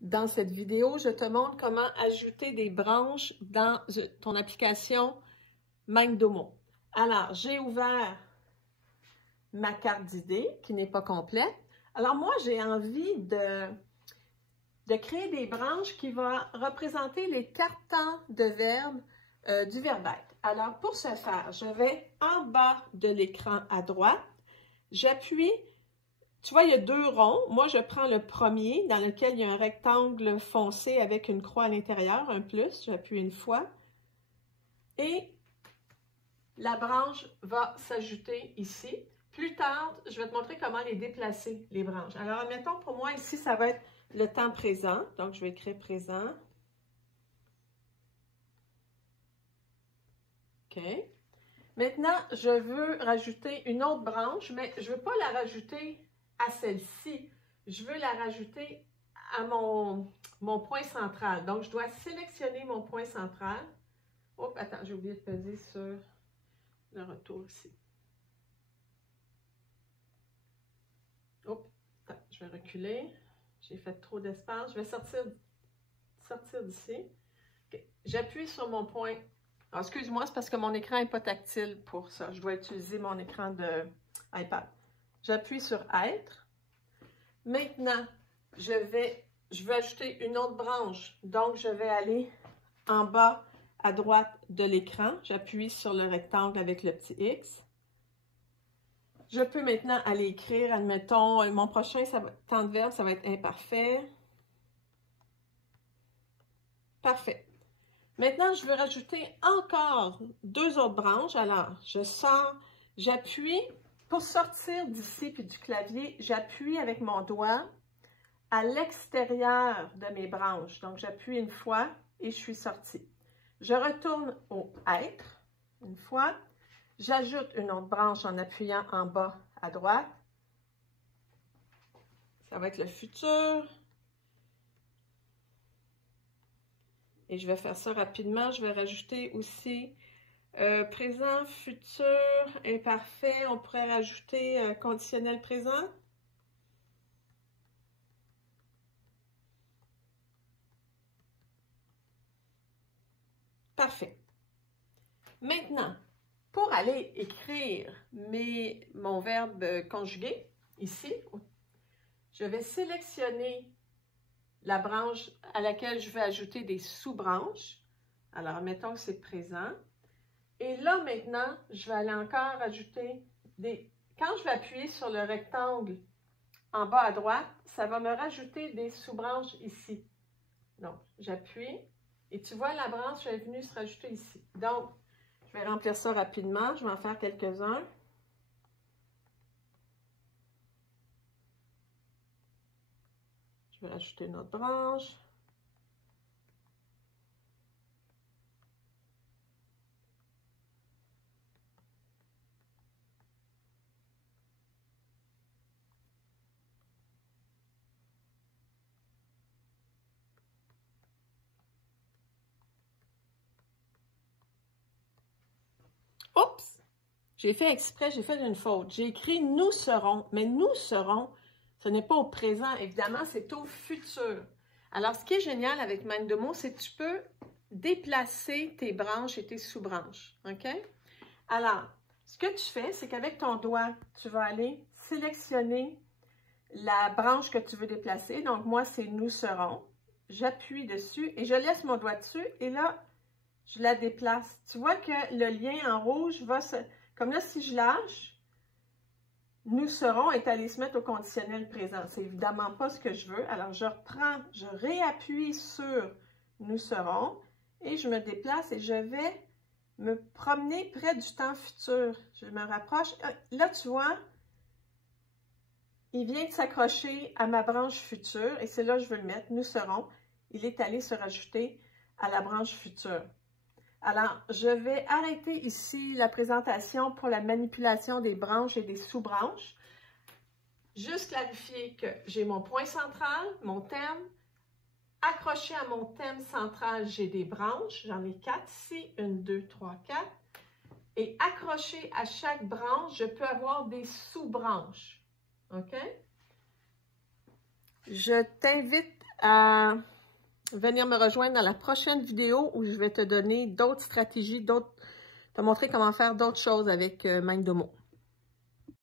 Dans cette vidéo, je te montre comment ajouter des branches dans ton application Minddomo. Alors, j'ai ouvert ma carte d'idées qui n'est pas complète. Alors moi, j'ai envie de créer des branches qui vont représenter les cartons de verbes du verbe être. Alors, pour ce faire, je vais en bas de l'écran à droite, j'appuie. Tu vois, il y a deux ronds. Moi, je prends le premier dans lequel il y a un rectangle foncé avec une croix à l'intérieur, un plus. J'appuie une fois. Et la branche va s'ajouter ici. Plus tard, je vais te montrer comment les déplacer, les branches. Alors, admettons, pour moi, ici, ça va être le temps présent. Donc, je vais écrire présent. OK. Maintenant, je veux rajouter une autre branche, mais je ne veux pas la rajouter à celle-ci. Je veux la rajouter à mon point central. Donc, je dois sélectionner mon point central. Oups, attends, j'ai oublié de peser sur le retour ici. Oups, attends, je vais reculer. J'ai fait trop d'espace. Je vais sortir d'ici. Okay. J'appuie sur mon point. Excuse-moi, c'est parce que mon écran n'est pas tactile pour ça. Je dois utiliser mon écran de iPad. J'appuie sur être. Maintenant, je veux ajouter une autre branche. Donc, je vais aller en bas à droite de l'écran. J'appuie sur le rectangle avec le petit X. Je peux maintenant aller écrire, admettons, mon prochain temps de verbe, ça va être imparfait. Parfait. Maintenant, je veux rajouter encore deux autres branches. Alors, je sors, j'appuie. Pour sortir d'ici puis du clavier, j'appuie avec mon doigt à l'extérieur de mes branches. Donc, j'appuie une fois et je suis sortie. Je retourne au être une fois. J'ajoute une autre branche en appuyant en bas à droite. Ça va être le futur. Et je vais faire ça rapidement. Je vais rajouter aussi présent, futur, imparfait. On pourrait rajouter conditionnel présent. Parfait. Maintenant, pour aller écrire mon verbe conjugué, ici, je vais sélectionner la branche à laquelle je vais ajouter des sous-branches. Alors, mettons que c'est présent. Et là, maintenant, je vais aller encore ajouter des... Quand je vais appuyer sur le rectangle en bas à droite, ça va me rajouter des sous-branches ici. Donc, j'appuie et tu vois, la branche est venue se rajouter ici. Donc, je vais remplir ça rapidement. Je vais en faire quelques-uns. Je vais ajouter une autre branche. Oups! J'ai fait exprès, j'ai fait une faute. J'ai écrit « nous serons », mais « nous serons », ce n'est pas au présent, évidemment, c'est au futur. Alors, ce qui est génial avec Minddomo, c'est que tu peux déplacer tes branches et tes sous-branches, OK? Alors, ce que tu fais, c'est qu'avec ton doigt, tu vas aller sélectionner la branche que tu veux déplacer. Donc, moi, c'est « nous serons ». J'appuie dessus et je laisse mon doigt dessus et là, je la déplace. Tu vois que le lien en rouge va se... Comme là, si je lâche, nous serons est allé se mettre au conditionnel présent. C'est évidemment pas ce que je veux. Alors, je reprends, je réappuie sur nous serons et je me déplace et je vais me promener près du temps futur. Je me rapproche. Là, tu vois, il vient de s'accrocher à ma branche future et c'est là que je veux le mettre. Nous serons. Il est allé se rajouter à la branche future. Alors, je vais arrêter ici la présentation pour la manipulation des branches et des sous-branches. Juste clarifier que j'ai mon point central, mon thème. Accroché à mon thème central, j'ai des branches. J'en ai 4 ici. 1, 2, 3, 4. Et accroché à chaque branche, je peux avoir des sous-branches. OK? Je t'invite à venir me rejoindre dans la prochaine vidéo où je vais te donner d'autres stratégies, te montrer comment faire d'autres choses avec Minddomo.